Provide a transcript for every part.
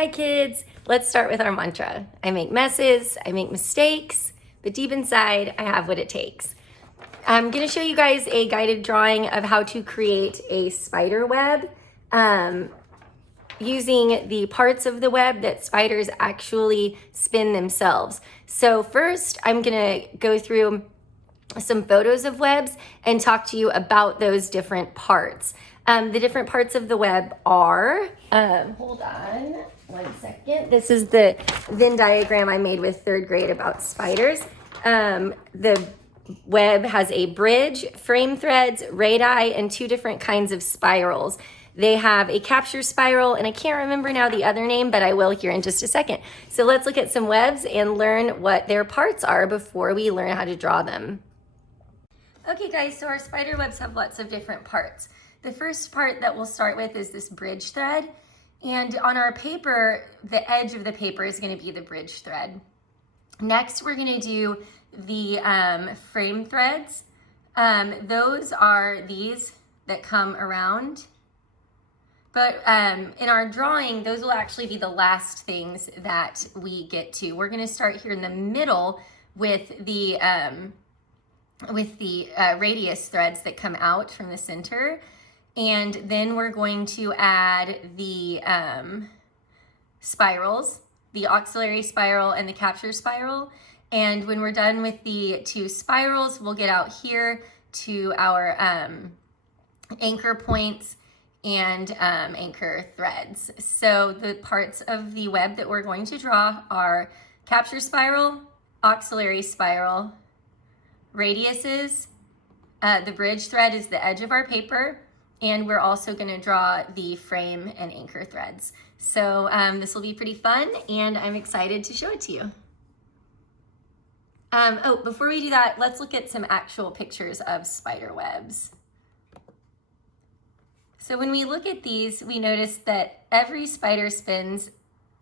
Hi kids, let's start with our mantra. I make messes, I make mistakes, but deep inside I have what it takes. I'm going to show you guys a guided drawing of how to create a spider web using the parts of the web that spiders actually spin themselves. So first I'm going to go through some photos of webs and talk to you about those different parts. The different parts of the web are, hold on 1 second. This is the Venn diagram I made with 3rd grade about spiders. The web has a bridge, frame threads, radii, and 2 different kinds of spirals. They have a capture spiral, and I can't remember now the other name, but I will here in just a second. So let's look at some webs and learn what their parts are before we learn how to draw them. Okay guys, so our spider webs have lots of different parts. The first part that we'll start with is this bridge thread. And on our paper, the edge of the paper is going to be the bridge thread. Next, we're going to do the frame threads. Those are these that come around. But in our drawing, those will actually be the last things that we get to. We're going to start here in the middle with the radius threads that come out from the center. And then we're going to add the spirals, the auxiliary spiral and the capture spiral. And when we're done with the 2 spirals, we'll get out here to our anchor points and anchor threads. So the parts of the web that we're going to draw are capture spiral, auxiliary spiral, radiuses, the bridge thread is the edge of our paper, and we're also going to draw the frame and anchor threads. So this will be pretty fun, and I'm excited to show it to you. Before we do that, let's look at some actual pictures of spider webs. So when we look at these, we notice that every spider spins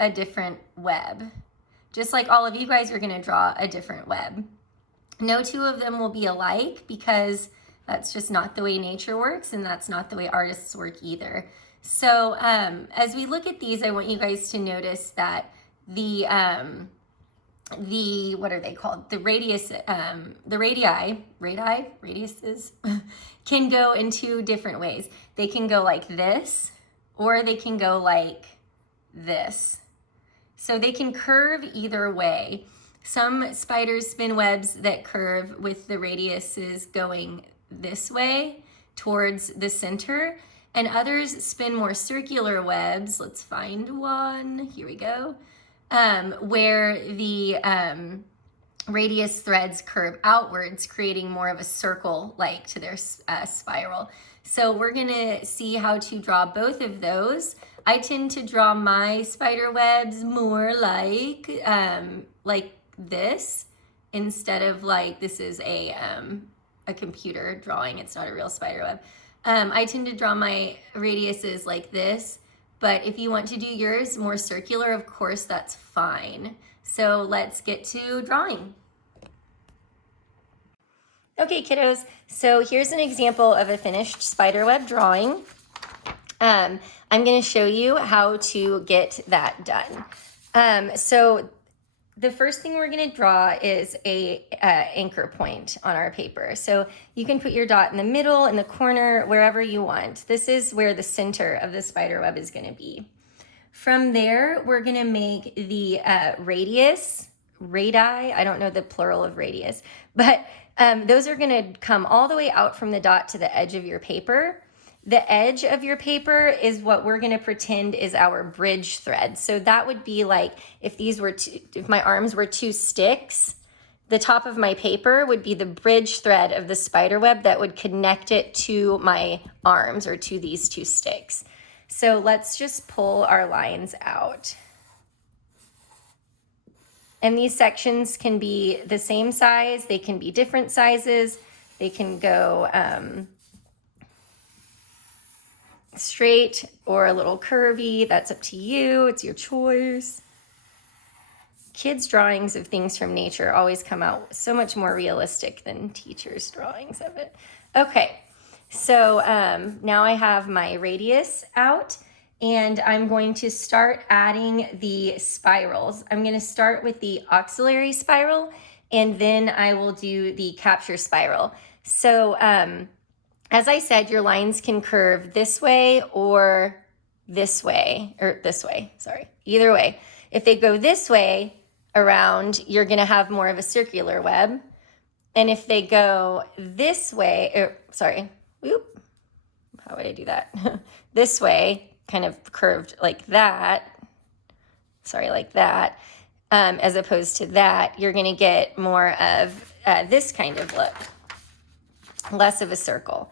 a different web. Just like all of you guys are going to draw a different web. No 2 of them will be alike because that's just not the way nature works, and that's not the way artists work either. So as we look at these, I want you guys to notice that the what are they called? The radius, the radiuses can go in 2 different ways. They can go like this, or they can go like this. So they can curve either way. Some spiders spin webs that curve with the radiuses going this way towards the center, and others spin more circular webs. Let's find one. Here we go. Where the radius threads curve outwards, creating more of a circle-like to their spiral. So we're gonna see how to draw both of those. I tend to draw my spider webs more like this, instead of like, this is a computer drawing, it's not a real spider web. I tend to draw my radiuses like this, but if you want to do yours more circular, of course, that's fine. So let's get to drawing. Okay, kiddos, so here's an example of a finished spider web drawing. I'm going to show you how to get that done. So the first thing we're going to draw is a anchor point on our paper. So you can put your dot in the middle, in the corner, wherever you want. This is where the center of the spider web is going to be. From there, we're going to make the radii, I don't know the plural of radius, but those are going to come all the way out from the dot to the edge of your paper. The edge of your paper is what we're going to pretend is our bridge thread. So that would be like if my arms were 2 sticks, the top of my paper would be the bridge thread of the spider web that would connect it to my arms, or to these 2 sticks. So let's just pull our lines out. And these sections can be the same size, they can be different sizes, they can go straight or a little curvy. That's up to you. It's your choice. Kids' drawings of things from nature always come out so much more realistic than teachers' drawings of it. Okay, so now I have my radius out, and I'm going to start adding the spirals. I'm going to start with the auxiliary spiral, and then I will do the capture spiral. So as I said, your lines can curve this way or this way, sorry, either way. If they go this way around, you're going to have more of a circular web. And if they go this way, how would I do that? This way, kind of curved like that, as opposed to that, you're gonna get more of this kind of look, less of a circle.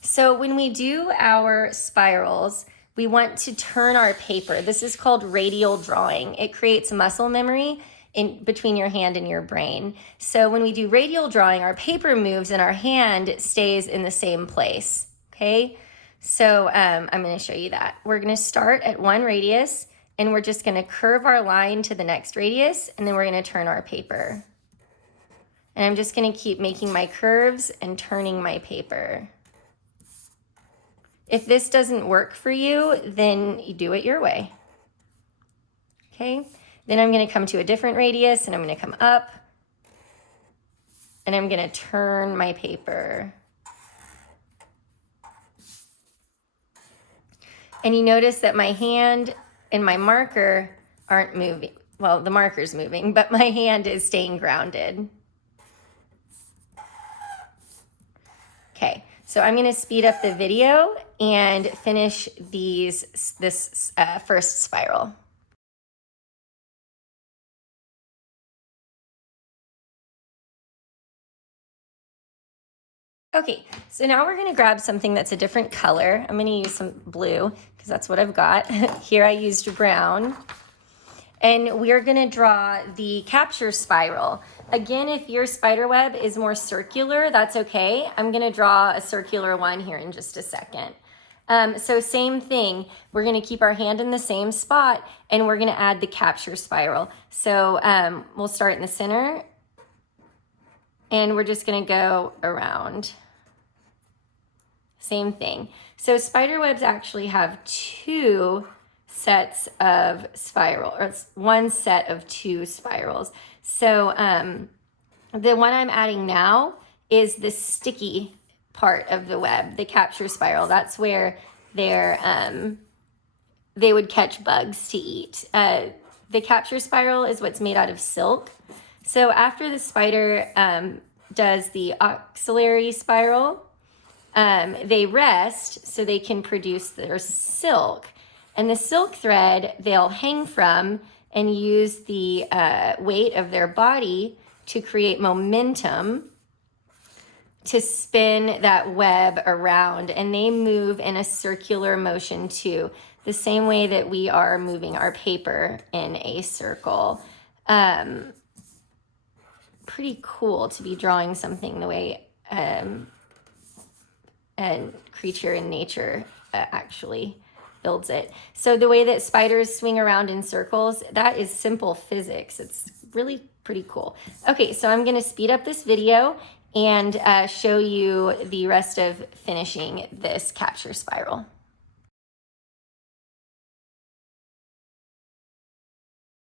So when we do our spirals, we want to turn our paper. This is called radial drawing. It creates muscle memory in between your hand and your brain. So when we do radial drawing, our paper moves and our hand stays in the same place, okay? So I'm gonna show you that. We're gonna start at one radius, and we're just gonna curve our line to the next radius, and then we're gonna turn our paper. And I'm just gonna keep making my curves and turning my paper. If this doesn't work for you, then you do it your way, okay? Then I'm gonna come to a different radius, and I'm gonna come up, and I'm gonna turn my paper. And you notice that my hand and my marker aren't moving. Well, the marker's moving, but my hand is staying grounded. Okay, so I'm gonna speed up the video and finish this first spiral. Okay, so now we're gonna grab something that's a different color. I'm gonna use some blue because that's what I've got. Here I used brown. And we're gonna draw the capture spiral. Again, if your spider web is more circular, that's okay. I'm gonna draw a circular one here in just a second. So same thing, we're gonna keep our hand in the same spot, and we're gonna add the capture spiral. So we'll start in the center, and we're just gonna go around. Same thing. So spider webs actually have two sets of spiral, or it's one set of two spirals. So the one I'm adding now is the sticky part of the web, the capture spiral. That's where they would catch bugs to eat. The capture spiral is what's made out of silk. So after the spider does the auxiliary spiral, they rest so they can produce their silk. And the silk thread they'll hang from and use the weight of their body to create momentum to spin that web around. And they move in a circular motion too, the same way that we are moving our paper in a circle. Pretty cool to be drawing something the way a creature in nature actually builds it. So the way that spiders swing around in circles, that is simple physics. It's really pretty cool. Okay, so I'm gonna speed up this video and show you the rest of finishing this capture spiral.